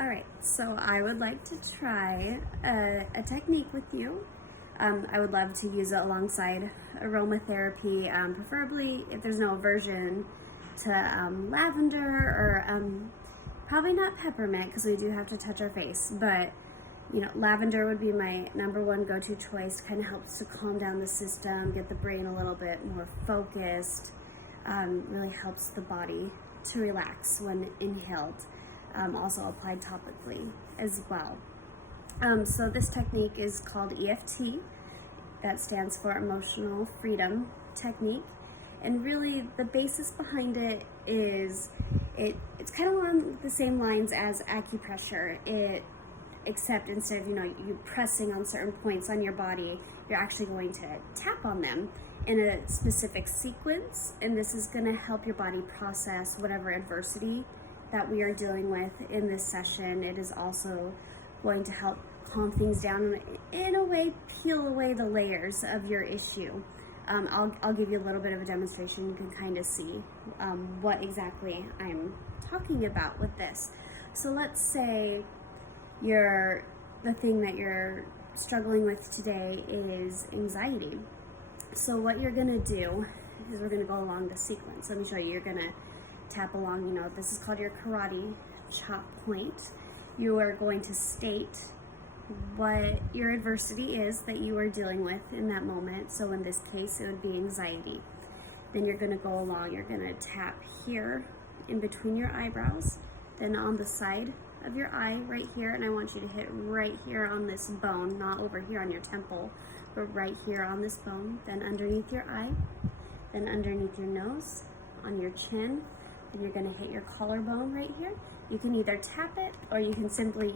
All right, so I would like to try a technique with you. I would love to use it alongside aromatherapy, preferably if there's no aversion to lavender or probably not peppermint because we do have to touch our face, but lavender would be my number one go-to choice. Kind of helps to calm down the system, get the brain a little bit more focused, really helps the body to relax when inhaled. Also applied topically as well. So this technique is called EFT. That stands for Emotional Freedom Technique. And really the basis behind it is it's kind of along the same lines as acupressure. Except instead of you pressing on certain points on your body, you're actually going to tap on them in a specific sequence, and this is going to help your body process whatever adversity that we are dealing with in this session. It is also going to help calm things down, in a way peel away the layers of your issue. I'll give you a little bit of a demonstration. You can kind of see what exactly I'm talking about with this. So let's say the thing that you're struggling with today is anxiety. So what you're gonna do is we're gonna go along the sequence. Let me show you. You're gonna tap along, this is called your karate chop point. You are going to state what your adversity is that you are dealing with in that moment. So in this case, it would be anxiety. Then you're gonna go along, you're gonna tap here in between your eyebrows, then on the side of your eye right here, and I want you to hit right here on this bone, not over here on your temple, but right here on this bone, then underneath your eye, then underneath your nose, on your chin, and you're gonna hit your collarbone right here. You can either tap it or you can simply,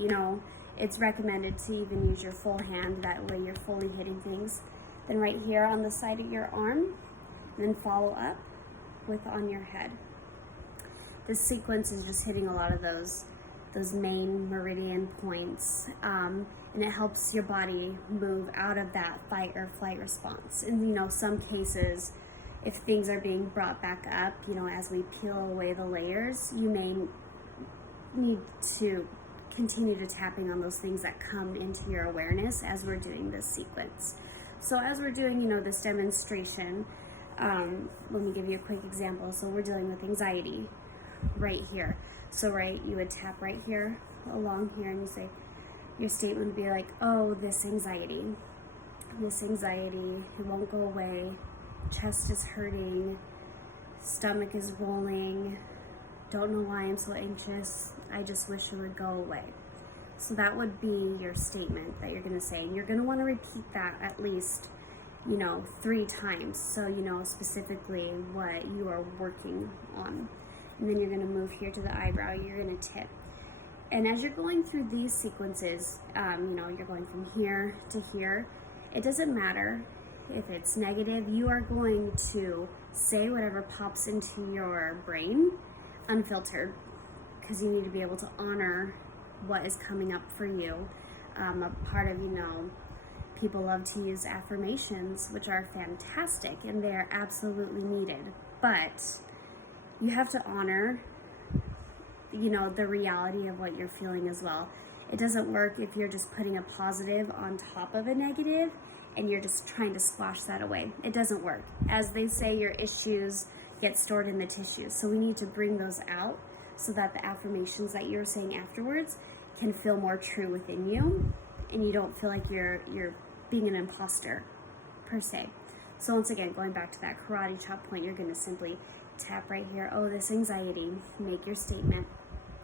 it's recommended to even use your full hand, that way you're fully hitting things. Then right here on the side of your arm, then follow up with on your head. This sequence is just hitting a lot of those main meridian points, and it helps your body move out of that fight or flight response. And some cases, if things are being brought back up, as we peel away the layers, you may need to continue to tapping on those things that come into your awareness as we're doing this sequence. So as we're doing, this demonstration, let me give you a quick example. So we're dealing with anxiety right here. So you would tap right here along here, and you say, your statement would be like, oh, this anxiety, it won't go away. Chest is hurting, stomach is rolling, don't know why I'm so anxious, I just wish it would go away. So that would be your statement that you're going to say, and you're going to want to repeat that at least 3 times, so specifically what you are working on. And then you're going to move here to the eyebrow, you're going to tip. And as you're going through these sequences, you're going from here to here, it doesn't matter if it's negative, you are going to say whatever pops into your brain, unfiltered, because you need to be able to honor what is coming up for you. A part of, people love to use affirmations, which are fantastic, and they're absolutely needed. But you have to honor, the reality of what you're feeling as well. It doesn't work if you're just putting a positive on top of a negative and you're just trying to squash that away. It doesn't work. As they say, your issues get stored in the tissues. So we need to bring those out so that the affirmations that you're saying afterwards can feel more true within you, and you don't feel like you're being an imposter per se. So once again, going back to that karate chop point, you're gonna simply tap right here, oh, this anxiety, make your statement.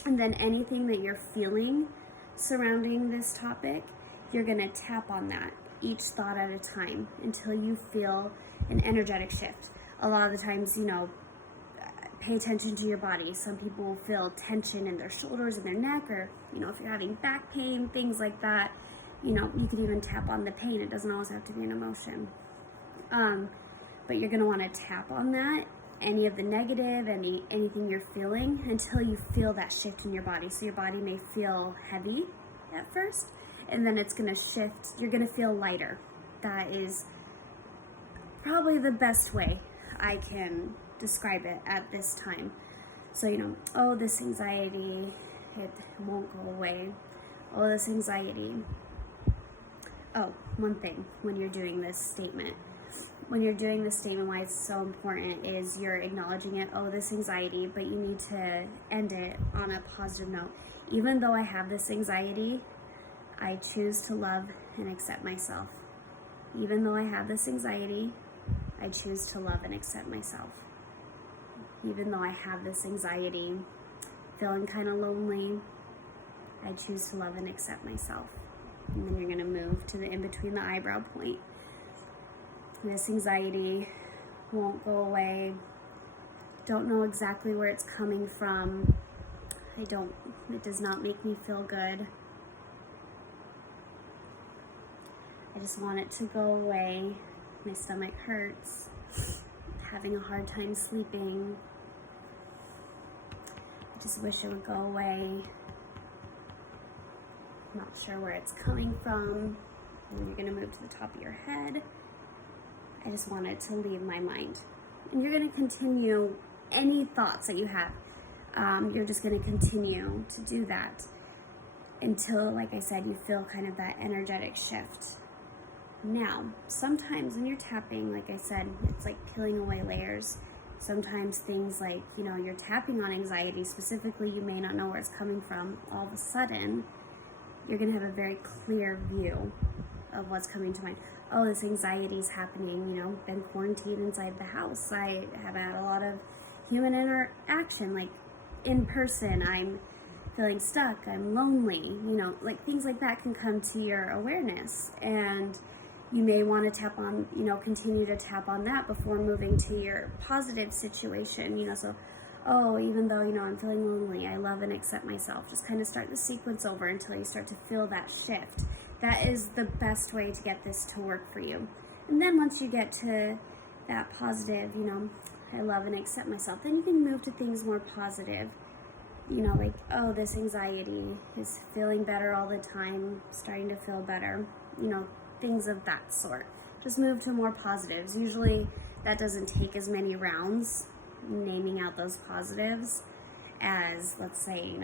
And then anything that you're feeling surrounding this topic, you're gonna tap on that, each thought at a time, until you feel an energetic shift. A lot of the times, pay attention to your body. Some people will feel tension in their shoulders and their neck, or, if you're having back pain, things like that, you could even tap on the pain. It doesn't always have to be an emotion. But you're gonna wanna tap on that, any of the negative, anything you're feeling, until you feel that shift in your body. So your body may feel heavy at first, and then it's gonna shift. You're gonna feel lighter. That is probably the best way I can describe it at this time. So, oh, this anxiety, it won't go away. Oh, this anxiety. Oh, one thing when you're doing this statement. When you're doing this statement, why it's so important is you're acknowledging it, oh, this anxiety, but you need to end it on a positive note. Even though I have this anxiety, I choose to love and accept myself. Even though I have this anxiety, I choose to love and accept myself. Even though I have this anxiety, feeling kind of lonely, I choose to love and accept myself. And then you're going to move to the in between the eyebrow point. This anxiety won't go away. Don't know exactly where it's coming from. It does not make me feel good. I just want it to go away. My stomach hurts. Having a hard time sleeping. I just wish it would go away. Not sure where it's coming from. And you're gonna move to the top of your head. I just want it to leave my mind. And you're gonna continue any thoughts that you have. You're just gonna continue to do that until, like I said, you feel kind of that energetic shift. Now, sometimes when you're tapping, like I said, it's like peeling away layers. Sometimes things like, you're tapping on anxiety specifically, you may not know where it's coming from. All of a sudden, you're gonna have a very clear view of what's coming to mind. Oh, this anxiety is happening, been quarantined inside the house. I have had a lot of human interaction, like in person. I'm feeling stuck, I'm lonely, like things like that can come to your awareness. And you may want to tap on, continue to tap on that before moving to your positive situation, so, oh, even though, I'm feeling lonely, I love and accept myself. Just kind of start the sequence over until you start to feel that shift. That is the best way to get this to work for you. And then once you get to that positive, I love and accept myself, then you can move to things more positive. Like, oh, this anxiety is feeling better all the time, starting to feel better, things of that sort. Just move to more positives. Usually that doesn't take as many rounds, naming out those positives, as, let's say,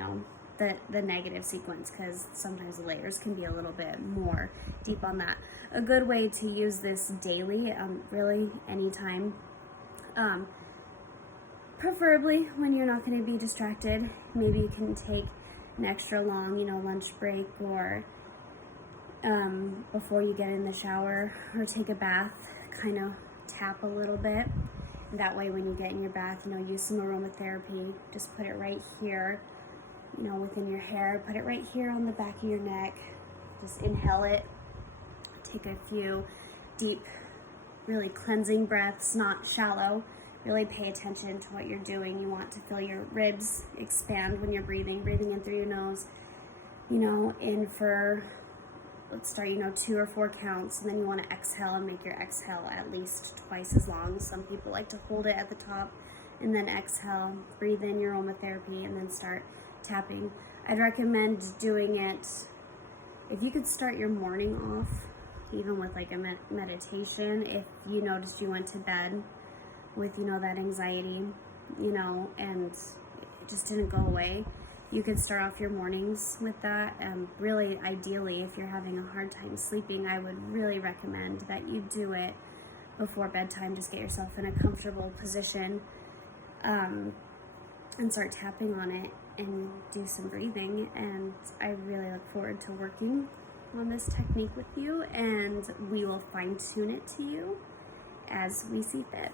the negative sequence, because sometimes the layers can be a little bit more deep on that. A good way to use this daily, really anytime, preferably when you're not going to be distracted. Maybe you can take an extra long, lunch break, or before you get in the shower or take a bath, kind of tap a little bit. And that way when you get in your bath, use some aromatherapy. Just put it right here, within your hair. Put it right here on the back of your neck. Just inhale it. Take a few deep, really cleansing breaths, not shallow. Really pay attention to what you're doing. You want to feel your ribs expand when you're breathing in through your nose, in for, let's start, 2 or 4 counts, and then you want to exhale and make your exhale at least twice as long. Some people like to hold it at the top and then exhale, breathe in your aromatherapy, and then start tapping. I'd recommend doing it, if you could start your morning off, even with like a meditation, if you noticed you went to bed with, that anxiety, and it just didn't go away. You could start off your mornings with that. Really, ideally, if you're having a hard time sleeping, I would really recommend that you do it before bedtime. Just get yourself in a comfortable position, and start tapping on it and do some breathing. And I really look forward to working on this technique with you, and we will fine tune it to you as we see fit.